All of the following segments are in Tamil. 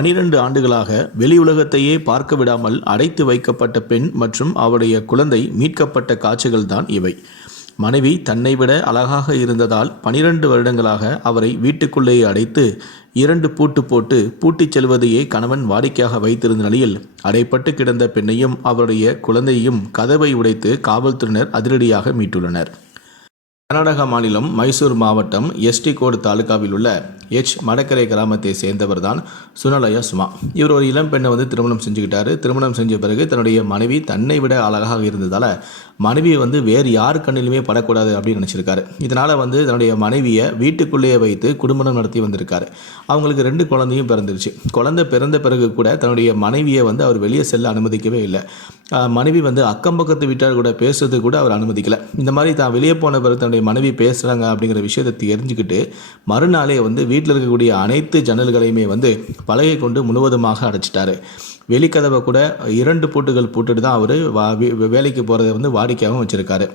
பனிரெண்டு ஆண்டுகளாக வெளி உலகத்தையே பார்க்க விடாமல் அடைத்து வைக்கப்பட்ட பெண் மற்றும் அவருடைய குழந்தை மீட்கப்பட்ட காட்சிகள் தான் இவை. மனைவி தன்னை விட அழகாக இருந்ததால் பனிரெண்டு வருடங்களாக அவரை வீட்டுக்குள்ளேயே அடைத்து இரண்டு பூட்டு போட்டு பூட்டிச் செல்வதையே கணவன் வாடிக்கையாக வைத்திருந்த நிலையில் அடைப்பட்டு கிடந்த பெண்ணையும் அவருடைய குழந்தையையும் கதவை உடைத்து காவல்துறையினர் அதிரடியாக மீட்டுள்ளனர். கர்நாடக மாநிலம் மைசூர் மாவட்டம் எஸ்டி கோடு தாலுகாவில் உள்ள எச். மடக்கரை கிராமத்தை சேர்ந்தவர் தான் சுனலயா சுமா. இவர் ஒரு இளம் பெண்ணை வந்து திருமணம் செஞ்சுக்கிட்டாரு. திருமணம் செஞ்ச பிறகு தன்னுடைய மனைவி தன்னை விட அழகாக இருந்ததால் மனைவியை வந்து வேறு யார் கண்ணிலுமே படக்கூடாது அப்படின்னு நினச்சிருக்காரு. இதனால் வந்து தன்னுடைய மனைவியை வீட்டுக்குள்ளேயே வைத்து குடும்பம் நடத்தி வந்திருக்காரு. அவங்களுக்கு ரெண்டு குழந்தையும் பிறந்துருச்சு. குழந்தை பிறந்த பிறகு கூட தன்னுடைய மனைவியை வந்து அவர் வெளியே செல்ல அனுமதிக்கவே இல்லை. மனைவி வந்து அக்கம் பக்கத்து வீட்டார் கூட பேசுறது கூட அவர் அனுமதிக்கலை. இந்த மாதிரி தான் வெளியே போன பிறகு தன்னுடைய மனைவி பேசுகிறாங்க அப்படிங்கிற விஷயத்தை தெரிஞ்சுக்கிட்டு மறுநாளே வந்து வீட்டில் இருக்கக்கூடிய அனைத்து ஜன்னல்களையுமே வந்து பலகை கொண்டு முழுவதுமாக அடைச்சிட்டாரு. வெளிக்கதவை கூட இரண்டு பூட்டுகள் போட்டுட்டு தான் அவர் வா வே- வேலைக்கு போகிறத வந்து வாடிக்கையாகவும் வச்சுருக்காரு.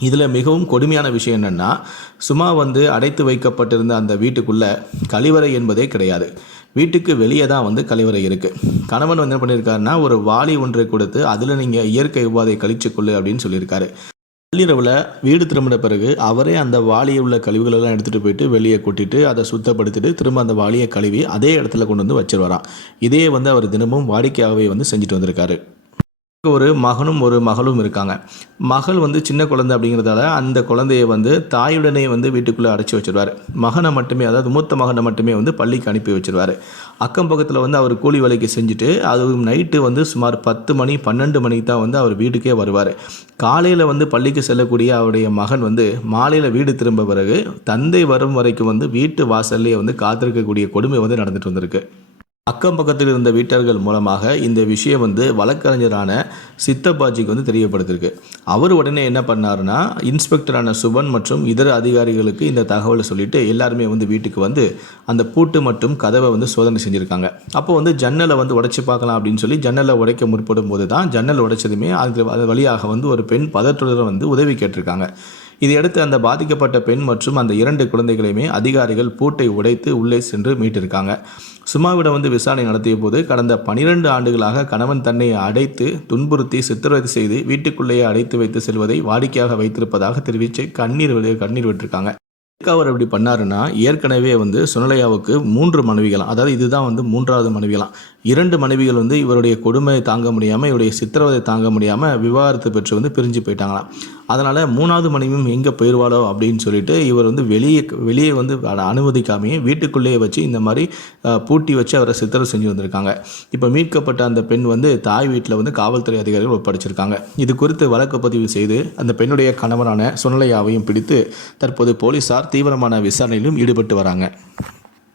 இதில் மிகவும் கொடுமையான விஷயம் என்னென்னா சும்மா வந்து அடைத்து வைக்கப்பட்டிருந்த அந்த வீட்டுக்குள்ளே கழிவறை என்பதே கிடையாது. வீட்டுக்கு வெளியே தான் வந்து கழிவறை இருக்குது கணவன் வந்து என்ன பண்ணியிருக்காருன்னா ஒரு வாளி ஒன்றை கொடுத்து அதில் நீங்கள் இயற்கை உபாதை கழிச்சுக்கொள்ளு அப்படின்னு சொல்லியிருக்காரு. நள்ளிரவில் வீடு திரும்பின பிறகு அவரே அந்த வாளியில் உள்ள கழிவுகளெல்லாம் எடுத்துகிட்டு போயிட்டு வெளியே கொட்டிட்டு அதை சுத்தப்படுத்திட்டு திரும்ப அந்த வாளியை கழுவி அதே இடத்துல கொண்டு வந்து வச்சிருவாராம். இதையே வந்து அவர் தினமும் வாடிக்கையாகவே வந்து செஞ்சுட்டு வந்திருக்காரு. ஒரு மகனும் ஒரு மகளும் இருக்காங்க. மகள் வந்து சின்ன குழந்தை அப்படிங்கிறதால அந்த குழந்தைய வந்து தாயுடனே வந்து வீட்டுக்குள்ளே அடைச்சி வச்சிருவார். மகனை மட்டுமே அதாவது மூத்த மகனை மட்டுமே வந்து பள்ளிக்கு அனுப்பி வச்சிருவார். அக்கம் பக்கத்தில் வந்து அவர் கூலி வேலைக்கு செஞ்சுட்டு அதுவும் நைட்டு வந்து சுமார் பத்து மணி பன்னெண்டு மணிக்கு தான் வந்து அவர் வீட்டுக்கே வருவார். காலையில் வந்து பள்ளிக்கு செல்லக்கூடிய அவருடைய மகன் வந்து மாலையில் வீடு திரும்ப பிறகு தந்தை வரும் வரைக்கும் வந்து வீட்டு வாசல்லையே வந்து காத்திருக்கக்கூடிய கொடுமை வந்து நடந்துட்டு வந்திருக்கு. அக்கம் பக்கத்தில் இருந்த வீட்டர்கள் மூலமாக இந்த விஷயம் வந்து வழக்கறிஞரான சித்தப்பாஜிக்கு வந்து தெரியப்படுத்திருக்கு அவர் உடனே என்ன பண்ணாருன்னா இன்ஸ்பெக்டரான சுபன் மற்றும் இதர அதிகாரிகளுக்கு இந்த தகவலை சொல்லிட்டு எல்லாருமே வந்து வீட்டுக்கு வந்து அந்த பூட்டு மற்றும் கதவை வந்து சோதனை செஞ்சுருக்காங்க. அப்போ வந்து ஜன்னலை வந்து உடைச்சி பார்க்கலாம் அப்படின்னு சொல்லி ஜன்னலை உடைக்க முற்படும் போது தான் ஜன்னல் உடைச்சதுமே அது வழியாக வந்து ஒரு பெண் பதற்றுடன் வந்து உதவி கேட்டிருக்காங்க. இதையடுத்து அந்த பாதிக்கப்பட்ட பெண் மற்றும் அந்த இரண்டு குழந்தைகளையுமே அதிகாரிகள் பூட்டை உடைத்து உள்ளே சென்று மீட்டிருக்காங்க. சுமாவிடம் வந்து விசாரணை நடத்திய போது கடந்த பனிரெண்டு ஆண்டுகளாக கணவன் தன்னை அடைத்து துன்புறுத்தி சித்திரவதை செய்து வீட்டுக்குள்ளேயே அடைத்து வைத்து செல்வதை வாடிக்கையாக வைத்திருப்பதாக தெரிவித்து கண்ணீர் வெளியே கண்ணீர் விட்டுருக்காங்க. அவர் இப்படி பண்ணாருன்னா ஏற்கனவே வந்து சுனலையாவுக்கு மூன்று மனைவிகளாம் அதாவது இதுதான் வந்து மூன்றாவது மனைவிகளாம். இரண்டு மனைவிகள் வந்து இவருடைய கொடுமையை தாங்க முடியாமல் இவருடைய சித்திரவதை தாங்க முடியாமல் விவாகரத்து பெற்று வந்து பிரிஞ்சு போயிட்டாங்களாம். அதனால் மூணாவது மனைவியும் எங்கே போயிடுவாளோ அப்படின்னு சொல்லிட்டு இவர் வந்து வெளியே வெளியே வந்து அனுமதிக்காமையே வீட்டுக்குள்ளேயே வச்சு இந்த மாதிரி பூட்டி வச்சு அவரை சித்திரம் செஞ்சு வந்திருக்காங்க. இப்போ மீட்கப்பட்ட அந்த பெண் வந்து தாய் வீட்டில் வந்து காவல்துறை அதிகாரிகள் ஒப்படைச்சிருக்காங்க. இது குறித்து வழக்கு பதிவு செய்து அந்த பெண்ணுடைய கணவரான சுனலையாவையும் பிடித்து தற்போது போலீசார் தீவிரமான விசாரணையிலும் ஈடுபட்டு வராங்க.